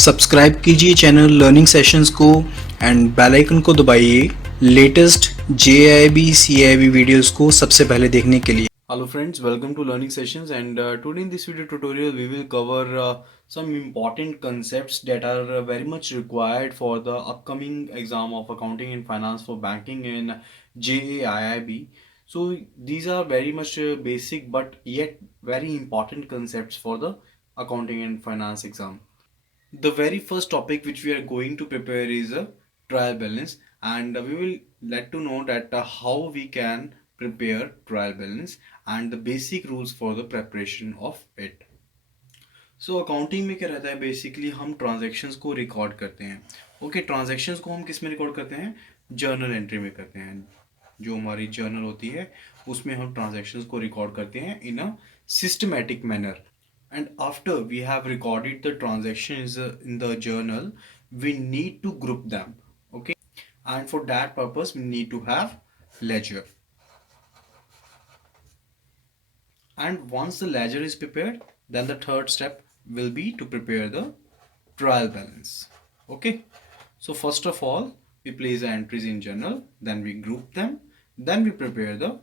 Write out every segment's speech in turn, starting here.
Subscribe कीजिए channel learning sessions को and bell icon को दबाइए लेटेस्ट जेआईबी सीआईबी वीडियोस को सबसे पहले देखने के लिए। Hello friends, welcome to learning sessions and today in this video tutorial we will cover some important concepts that are very much required for the upcoming exam of accounting and finance for banking in JAIIB. So these are very much basic but yet very important concepts for the accounting and finance exam. The very first topic which we are going to prepare is a trial balance, and we will let to know that how we can prepare trial balance and the basic rules for the preparation of it. So accounting में क्या रहता है, basically हम transactions को record करते हैं. Okay, transactions को हम किस में रिकॉर्ड करते हैं? जर्नल एंट्री में करते हैं. जो हमारी जर्नल होती है उसमें हम ट्रांजैक्शंस को रिकॉर्ड करते हैं in a systematic manner. And after we have recorded the transactions in the journal, we need to group them. Okay, and for that purpose we need to have ledger. And once the ledger is prepared, then the third step will be to prepare the trial balance. Okay, so first of all we place the entries in journal, then we group them, then we prepare the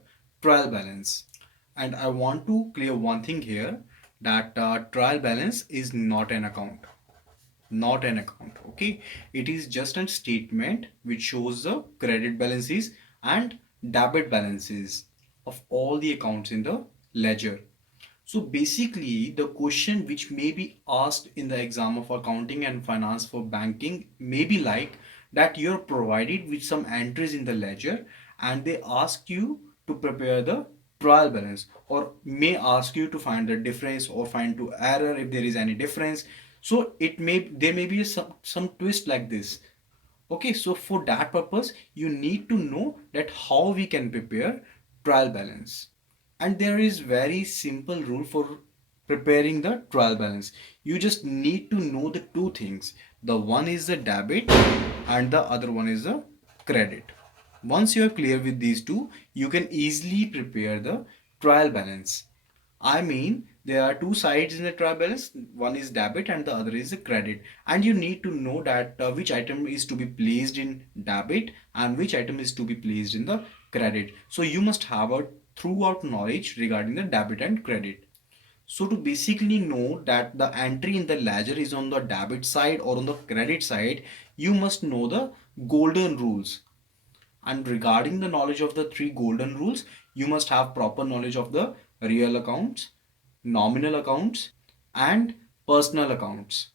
trial balance. And I want to clear one thing here, that trial balance is not an account. Okay, it is just a statement which shows the credit balances and debit balances of all the accounts in the ledger. So basically the question which may be asked in the exam of accounting and finance for banking may be like that you're provided with some entries in the ledger and they ask you to prepare the trial balance, or may ask you to find the difference or find to error if there is any difference. So it may, there may be some twist like this. Okay, so for that purpose you need to know that how we can prepare trial balance. And there is very simple rule for preparing the trial balance. You just need to know the two things. The one is the debit and the other one is the credit. Once you are clear with these two, you can easily prepare the trial balance. I mean, there are two sides in the trial balance. One is debit and the other is the credit. And you need to know that which item is to be placed in debit and which item is to be placed in the credit. So you must have a throughout knowledge regarding the debit and credit. So to basically know that the entry in the ledger is on the debit side or on the credit side, you must know the golden rules. And regarding the knowledge of the three golden rules, you must have proper knowledge of the real accounts, nominal accounts, and personal accounts.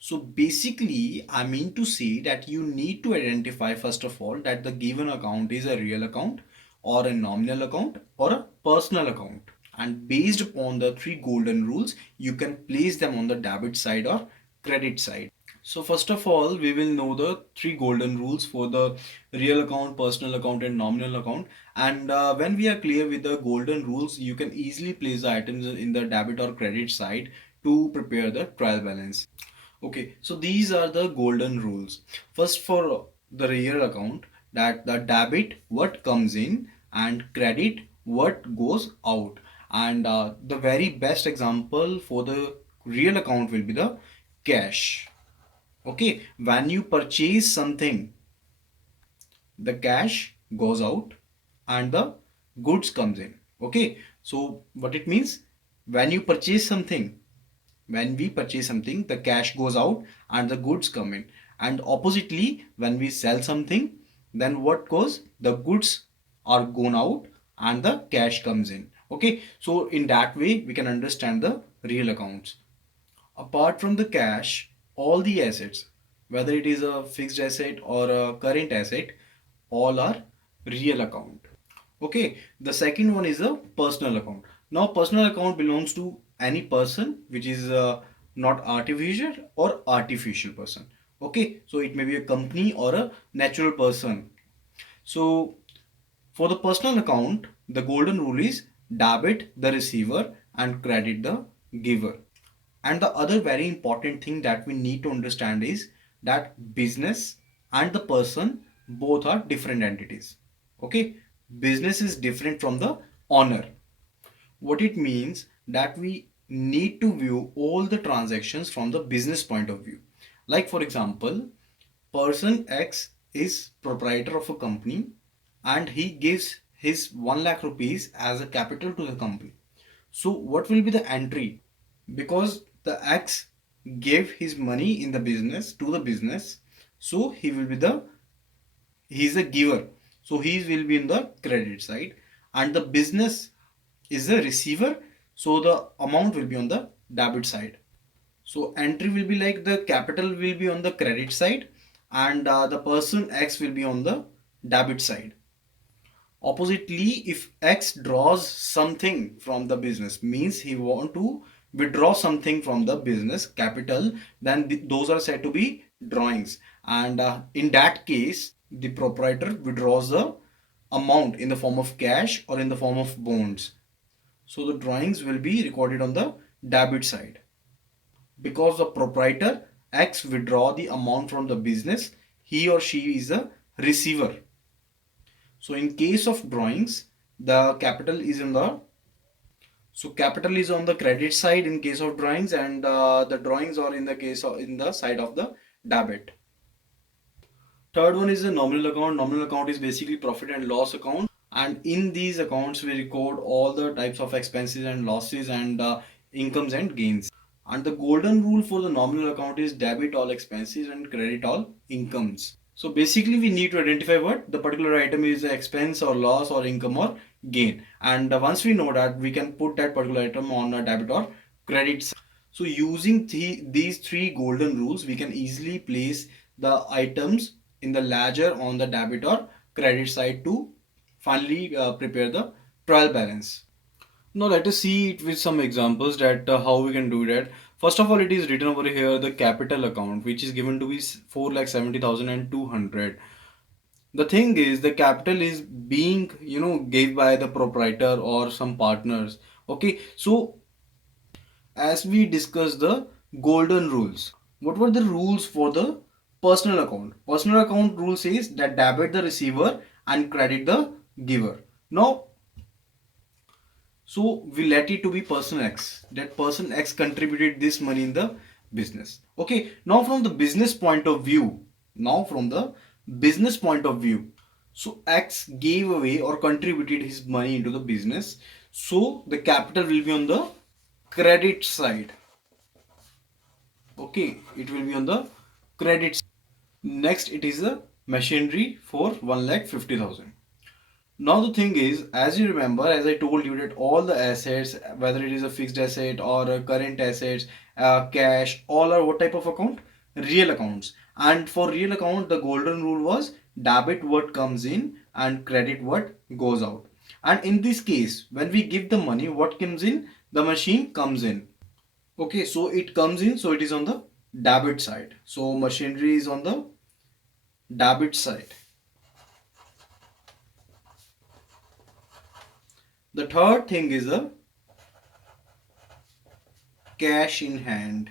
So basically, I mean to say that you need to identify first of all that the given account is a real account or a nominal account or a personal account. And based upon the three golden rules, you can place them on the debit side or credit side. So first of all, we will know the three golden rules for the real account, personal account and nominal account. And when we are clear with the golden rules, you can easily place the items in the debit or credit side to prepare the trial balance. Okay, so these are the golden rules. First, for the real account, that the debit what comes in and credit what goes out. And the very best example for the real account will be the cash. Okay, when you purchase something, the cash goes out and the goods comes in. Okay, so what it means, when you purchase something, when we purchase something, the cash goes out and the goods come in. And oppositely, when we sell something, then what goes, the goods are gone out and the cash comes in. Okay, so in that way we can understand the real accounts. Apart from the cash, all the assets, whether it is a fixed asset or a current asset, all are real account. Okay, the second one is a personal account. Now, personal account belongs to any person which is not artificial or artificial person. Okay, so it may be a company or a natural person. So, for the personal account, the golden rule is debit the receiver and credit the giver. And the other very important thing that we need to understand is that business and the person both are different entities. Okay, business is different from the owner. What it means, that we need to view all the transactions from the business point of view, Like for example, person X is proprietor of a company and he gives his 1 lakh rupees as a capital to the company. So what will be the entry? Because the X gave his money in the business to the business, so he's a giver. So he will be in the credit side and the business is a receiver, so the amount will be on the debit side. So entry will be like the capital will be on the credit side and the person X will be on the debit side. Oppositely, if X draws something from the business, means he want to withdraw something from the business capital, then those are said to be drawings. And in that case, the proprietor withdraws the amount in the form of cash or in the form of bonds. So the drawings will be recorded on the debit side. Because the proprietor X withdraw the amount from the business, he or she is a receiver. So in case of drawings, the capital is in the capital is on the credit side in case of drawings, and the drawings are in the case of in the side of the debit. Third one is the nominal account. Nominal account is basically profit and loss account, and in these accounts we record all the types of expenses and losses and incomes and gains. And the golden rule for the nominal account is debit all expenses and credit all incomes. So basically we need to identify what the particular item is expense or loss or income or gain. And once we know that, we can put that particular item on a debit or credit side. So using these three golden rules, we can easily place the items in the ledger on the debit or credit side to finally prepare the trial balance. Now let us see it with some examples that how we can do that. First of all, it is written over here the capital account, which is given to be 4,70,200. The thing is the capital is being gave by the proprietor or some partners. Okay, so as we discussed the golden rules, what were the rules for the personal account? Personal account rule says that debit the receiver and credit the giver. Now so we let it to be person X. That person X contributed this money in the business. Okay, now from the business point of view, so X gave away or contributed his money into the business. So the capital will be on the credit side. Okay, it will be on the credit side. Next, it is a machinery for 1,50,000. Now the thing is, as you remember, as I told you that all the assets, whether it is a fixed asset or a current assets, cash, all are what type of account? Real accounts. And for real account, the golden rule was debit what comes in and credit what goes out. And in this case, when we give the money, what comes in? The machine comes in. Okay, so it comes in, so it is on the debit side. So machinery is on the debit side. The third thing is a cash in hand,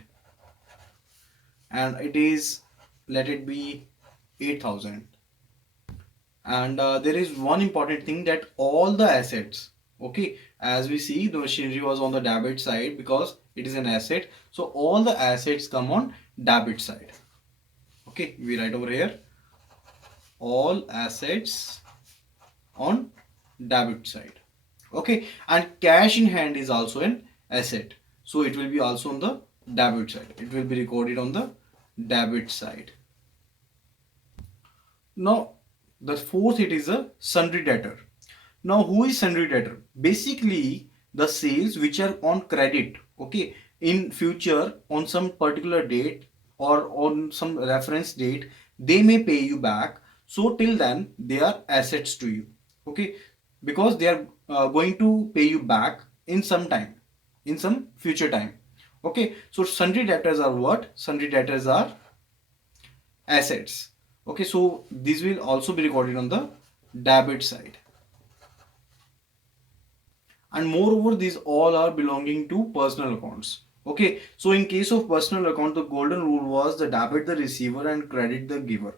and it is, let it be 8,000. And there is one important thing that all the assets, okay, as we see the machinery was on the debit side because it is an asset, so all the assets come on debit side. Okay, we write over here all assets on debit side. Okay, and cash in hand is also an asset, so it will be also on the debit side. It will be recorded on the debit side. Now the fourth, it is a sundry debtor. Now who is sundry debtor? Basically the sales which are on credit, okay, in future on some particular date or on some reference date they may pay you back, so till then they are assets to you. Okay, because they are going to pay you back in some time, in some future time. Okay, so sundry debtors are what? Sundry debtors are assets. Okay, so these will also be recorded on the debit side. And moreover, these all are belonging to personal accounts. Okay, so in case of personal account, the golden rule was the debit the receiver and credit the giver.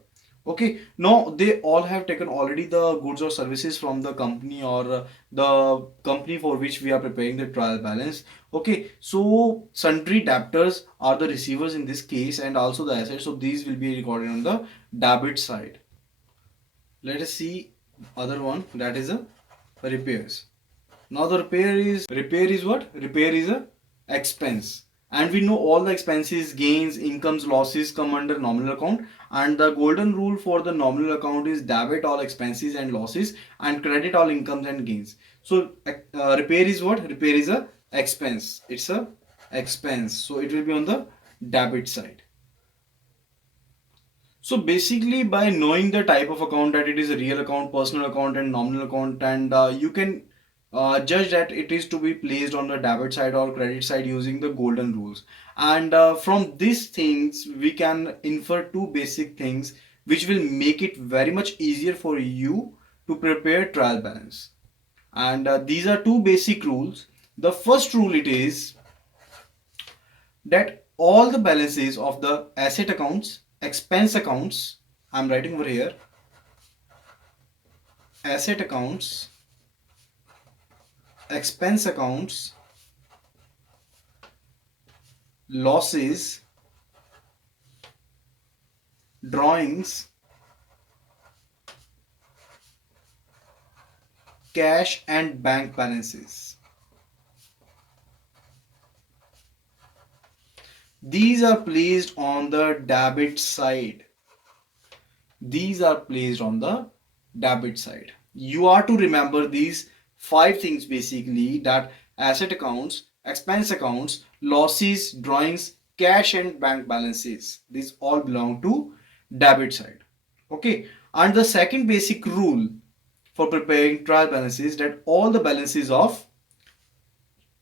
Okay, no, they all have taken already the goods or services from the company, or the company for which we are preparing the trial balance. Okay, so sundry debtors are the receivers in this case, and also the assets. So these will be recorded on the debit side. Let us see other one, that is a repairs. Now the repair is what? Repair is a expense. And we know all the expenses, gains, incomes, losses come under nominal account. And the golden rule for the nominal account is debit all expenses and losses and credit all incomes and gains. So repair is what? Repair is a expense. It's a expense. So it will be on the debit side. So basically, by knowing the type of account, that it is a real account, personal account, and nominal account, and you can judge that it is to be placed on the debit side or credit side using the golden rules. And from these things, we can infer two basic things which will make it very much easier for you to prepare trial balance. And these are two basic rules. The first rule it is that all the balances of the asset accounts, expense accounts, I'm writing over here, asset accounts, expense accounts, losses, drawings, cash and bank balances. These are placed on the debit side. These are placed on the debit side. You are to remember these five things basically, that asset accounts, expense accounts, losses, drawings, cash and bank balances. These all belong to debit side. Okay. And the second basic rule for preparing trial balances is that all the balances of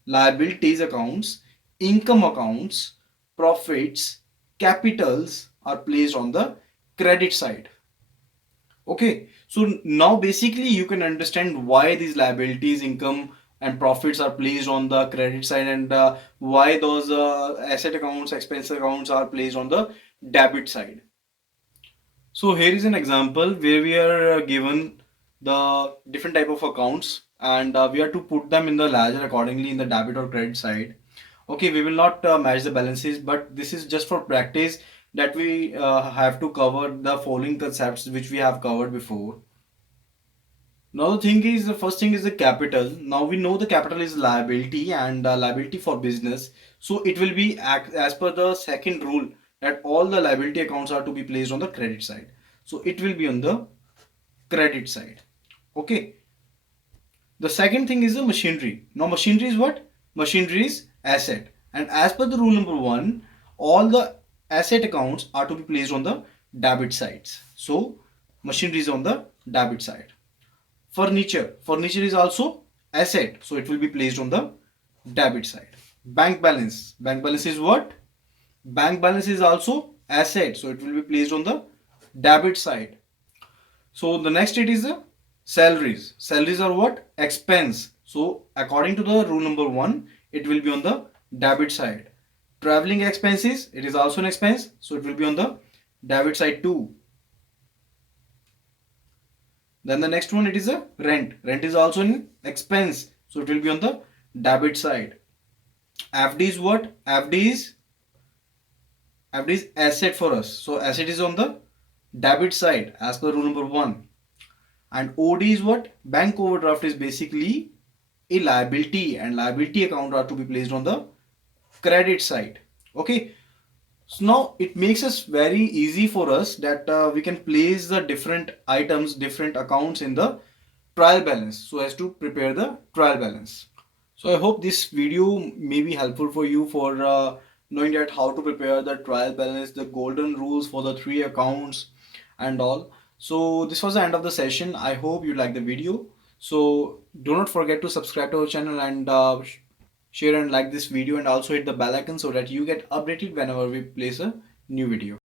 liabilities accounts, income accounts, profits, capitals are placed on the credit side. Okay, so now basically you can understand why these liabilities, income, and profits are placed on the credit side, and why those asset accounts, expense accounts are placed on the debit side. So here is an example where we are given the different type of accounts, and we are to put them in the ledger accordingly in the debit or credit side. Okay, we will not match the balances, but this is just for practice, that we have to cover the following concepts which we have covered before. Now the thing is, the first thing is the capital. Now we know the capital is liability, and liability for business. So it will be as per the second rule, that all the liability accounts are to be placed on the credit side. So it will be on the credit side. Okay. The second thing is the machinery. Now machinery is what? Machinery is asset. And as per the rule number one, all the asset accounts are to be placed on the debit sides. So machinery is on the debit side. Furniture is also asset, so it will be placed on the debit side. Bank balance is what? Bank balance is also asset, so it will be placed on the debit side. So the next it is the salaries are what? Expense, so according to the rule number one, it will be on the debit side. Traveling expenses, it is also an expense, so it will be on the debit side too. Then the next one, it is a rent. Rent is also an expense, so it will be on the debit side. FD is what? FD is asset for us. So asset is on the debit side as per rule number one. And OD is what? Bank overdraft is basically a liability, and liability account are to be placed on the credit side. Okay. So now it makes us very easy for us that we can place the different items, different accounts in the trial balance, so as to prepare the trial balance. So I hope this video may be helpful for you for knowing that how to prepare the trial balance, the golden rules for the three accounts and all. So this was the end of the session. I hope you like the video. So do not forget to subscribe to our channel, and share and like this video, and also hit the bell icon so that you get updated whenever we place a new video.